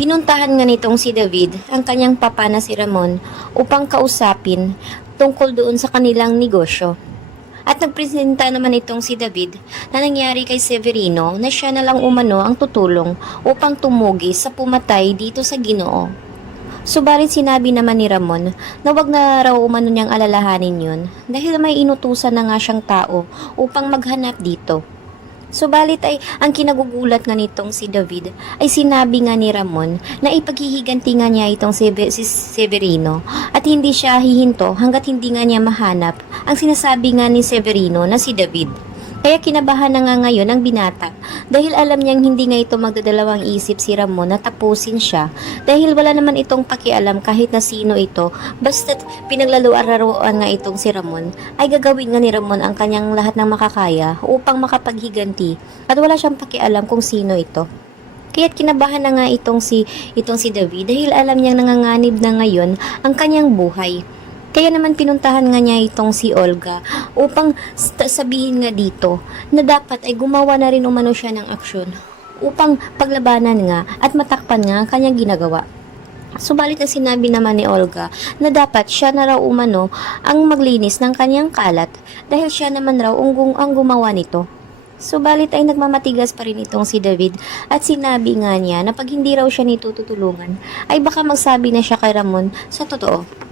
Pinuntahan nga nitong si David ang kanyang papa na si Ramon upang kausapin tungkol doon sa kanilang negosyo. At nagpresenta naman itong si David na nangyari kay Severino na siya na lang umano ang tutulong upang tumugis sa pumatay dito sa Ginoo. Subalit sinabi naman ni Ramon na wag na raw umano niyang alalahanin yun dahil may inutusan na nga siyang tao upang maghanap dito. Subalit ay ang kinagugulat nga nitong si David ay sinabi nga ni Ramon na ipaghihiganti nga niya itong si Severino at hindi siya hihinto hanggat hindi nga niya mahanap ang sinasabi nga ni Severino na si David. Kaya kinabahan na nga ngayon ang binata dahil alam niyang hindi nga ito magdadalawang isip si Ramon na tapusin siya dahil wala naman itong pakialam kahit na sino ito basta't pinaglaluararuan nga itong si Ramon ay gagawin nga ni Ramon ang kanyang lahat ng makakaya upang makapaghiganti at wala siyang pakialam kung sino ito. Kaya't kinabahan na nga itong si David dahil alam niyang nanganganib na ngayon ang kanyang buhay. Kaya naman pinuntahan nga niya itong si Olga upang sabihin nga dito na dapat ay gumawa na rin umano siya ng aksyon upang paglabanan nga at matakpan nga ang kanyang ginagawa. Subalit na sinabi naman ni Olga na dapat siya na raw umano ang maglinis ng kanyang kalat dahil siya naman raw ang gumawa nito. Subalit ay nagmamatigas pa rin itong si David at sinabi nga niya na pag hindi raw siya nito tutulungan ay baka magsabi na siya kay Ramon sa totoo.